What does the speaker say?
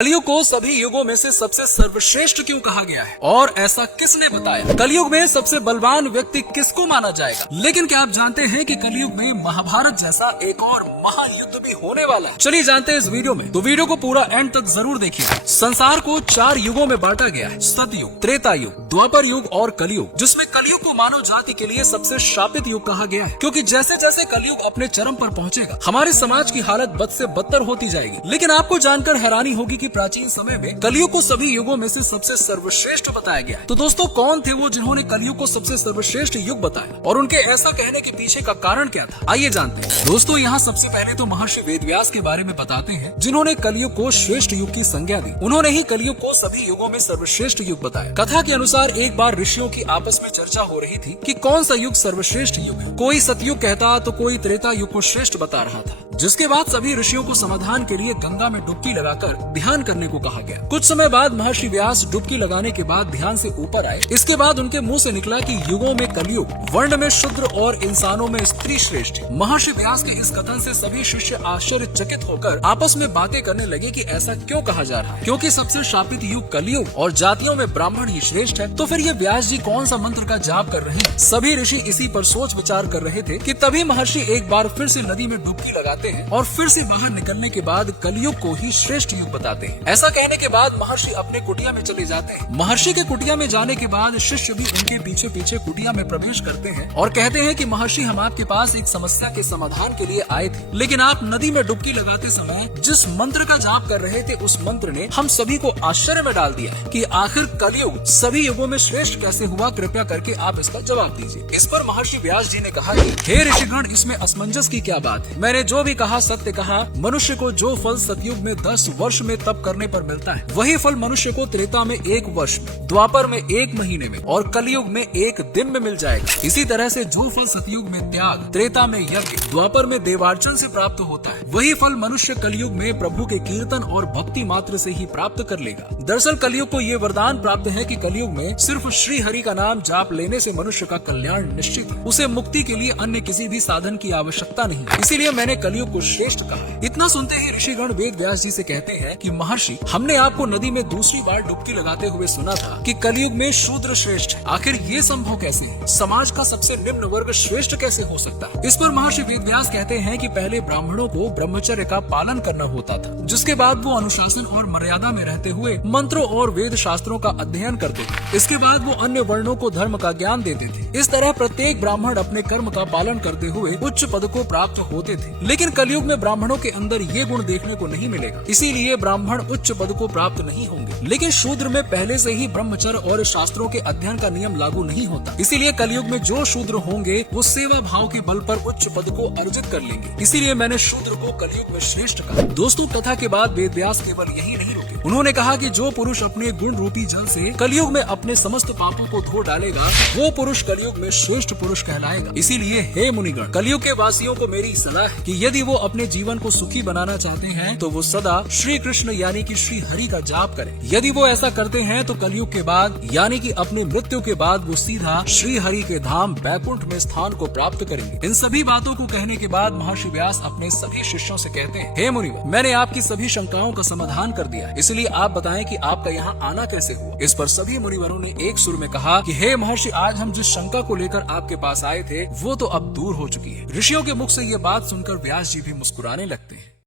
कलयुग को सभी युगों में से सबसे सर्वश्रेष्ठ क्यों कहा गया है और ऐसा किसने बताया? कलयुग में सबसे बलवान व्यक्ति किसको माना जाएगा? लेकिन क्या आप जानते हैं कि कलयुग में महाभारत जैसा एक और महायुद्ध भी होने वाला है? चलिए जानते हैं इस वीडियो में, तो वीडियो को पूरा एंड तक जरूर देखिए। संसार को 4 युगों में बांटा गया है, सतयुग, त्रेता युग, द्वापर युग और कलयुग, जिसमें कलयुग को मानव जाति के लिए सबसे शापित युग कहा गया है, क्योंकि जैसे जैसे कलयुग अपने चरम पर पहुंचेगा हमारे समाज की हालत बद से बदतर होती जाएगी। लेकिन आपको जानकर हैरानी होगी कि प्राचीन समय में कलयुग को सभी युगों में से सबसे सर्वश्रेष्ठ बताया गया है। तो दोस्तों, कौन थे वो जिन्होंने कलयुग को सबसे सर्वश्रेष्ठ युग बताया और उनके ऐसा कहने के पीछे का कारण क्या था? आइए जानते हैं। दोस्तों, यहाँ सबसे पहले तो महर्षि वेदव्यास के बारे में बताते हैं, जिन्होंने कलयुग को श्रेष्ठ युग की संज्ञा दी। उन्होंने ही कलयुग को सभी युगों में सर्वश्रेष्ठ युग बताया। कथा के अनुसार एक बार ऋषियों की आपस में चर्चा हो रही थी कि कौन सा युग सर्वश्रेष्ठ युग है। कोई सतयुग कहता तो कोई त्रेता युग को श्रेष्ठ बता रहा था, जिसके बाद सभी ऋषियों को समाधान के लिए गंगा में डुबकी लगाकर ध्यान करने को कहा गया। कुछ समय बाद महर्षि व्यास डुबकी लगाने के बाद ध्यान से ऊपर आए। इसके बाद उनके मुंह से निकला कि युगों में कलयुग, वर्ण में शूद्र और इंसानों में स्त्री श्रेष्ठ है। महर्षि व्यास के इस कथन से सभी शिष्य आश्चर्यचकित होकर आपस में बातें करने लगे कि ऐसा क्यों कहा जा रहा है, क्योंकि सबसे शापित युग कलयुग और जातियों में ब्राह्मण ही श्रेष्ठ है। तो फिर ये व्यास जी कौन सा मंत्र का जाप कर रहे हैं? सभी ऋषि इसी पर सोच विचार कर रहे थे कि तभी महर्षि एक बार फिर से नदी में डुबकी लगाते हैं और फिर से बाहर निकलने के बाद कलयुग को ही श्रेष्ठ युग बताते हैं। ऐसा कहने के बाद महर्षि अपने कुटिया में चले जाते हैं। महर्षि के कुटिया में जाने के बाद शिष्य भी उनके पीछे पीछे कुटिया में प्रवेश करते हैं और कहते हैं कि महर्षि, हम आपके पास एक समस्या के समाधान के लिए आए थे, लेकिन आप नदी में डुबकी लगाते समय जिस मंत्र का जाप कर रहे थे उस मंत्र ने हम सभी को आश्चर्य में डाल दिया कि आखिर कलयुग सभी युगों में श्रेष्ठ कैसे हुआ? कृपया करके आप इसका जवाब दीजिए। इस पर महर्षि व्यास जी ने कहा कि हे ऋषिगण, इसमें असमंजस की क्या बात है? मैंने जो भी कहा सत्य कहा। मनुष्य को जो फल सतयुग में 10 वर्ष में तप करने पर मिलता है, वही फल मनुष्य को त्रेता में 1 वर्ष में, द्वापर में 1 महीने में और कलयुग में 1 दिन में मिल जाएगा। इसी तरह से जो फल सतयुग में त्याग, त्रेता में यज्ञ, द्वापर में देवार्चन से प्राप्त होता है, वही फल मनुष्य कलयुग में प्रभु के कीर्तन और भक्ति मात्र से ही प्राप्त कर लेगा। दरअसल कलयुग को ये वरदान प्राप्त है कि कलयुग में सिर्फ श्री हरि का नाम जाप लेने से मनुष्य का कल्याण निश्चित है। उसे मुक्ति के लिए अन्य किसी भी साधन की आवश्यकता नहीं। इसीलिए मैंने कलयुग को श्रेष्ठ कहा। इतना सुनते ही ऋषिगण वेद व्यास जी से कहते हैं कि महर्षि, हमने आपको नदी में दूसरी बार डुबकी लगाते हुए सुना था कि कलयुग में शूद्र श्रेष्ठ है। आखिर ये संभव कैसे है? समाज का सबसे निम्न वर्ग श्रेष्ठ कैसे हो सकता है? इस पर महर्षि वेद व्यास कहते हैं कि पहले ब्राह्मणों को ब्रह्मचर्य का पालन करना होता था, जिसके बाद वो अनुशासन और मर्यादा में रहते हुए मंत्रों और वेद शास्त्रों का अध्ययन करते थे। इसके बाद वो अन्य वर्णों को धर्म का ज्ञान देते थे। इस तरह प्रत्येक ब्राह्मण अपने कर्म का पालन करते हुए उच्च पद को प्राप्त होते थे। लेकिन कलयुग में ब्राह्मणों के अंदर ये गुण देखने को नहीं मिलेगा, इसीलिए ब्राह्मण उच्च पद को प्राप्त नहीं होंगे। लेकिन शूद्र में पहले से ही ब्रह्मचर्य और शास्त्रों के अध्ययन का नियम लागू नहीं होता, इसीलिए कलयुग में जो शूद्र होंगे वो सेवा भाव के बल पर उच्च पद को अर्जित कर लेंगे। इसीलिए मैंने शूद्र को कलयुग में श्रेष्ठ कहा। दोस्तों, कथा के बाद वेद व्यास केवल यही नहीं रुके। उन्होंने कहा कि जो पुरुष अपने गुण रूपी जल से कलयुग में अपने समस्त पापों को धो डालेगा, वो पुरुष कलयुग में श्रेष्ठ पुरुष कहलाएगा। इसीलिए हे मुनिगण, कलयुग के वासियों को मेरी सलाह है कि यदि वो अपने जीवन को सुखी बनाना चाहते हैं तो वो सदा श्री कृष्ण यानी कि श्री हरि का जाप करें। यदि वो ऐसा करते हैं तो कलयुग के बाद यानी कि अपनी मृत्यु के बाद वो सीधा श्री हरि के धाम बैकुंठ में स्थान को प्राप्त करेंगे। इन सभी बातों को कहने के बाद महर्षि व्यास अपने सभी शिष्यों से कहते हैं, हे मुनिवर, मैंने आपकी सभी शंकाओं का समाधान कर दिया, इसलिए आप बताएं कि आपका यहाँ आना कैसे हुआ? इस पर सभी मुनिवरों ने एक सुर में कहा कि हे महर्षि, आज हम जिस शंका को लेकर आपके पास आए थे वो तो अब दूर हो चुकी है। ऋषियों के मुख से ये बात सुनकर व्यास जी भी मुस्कुराने लगते हैं।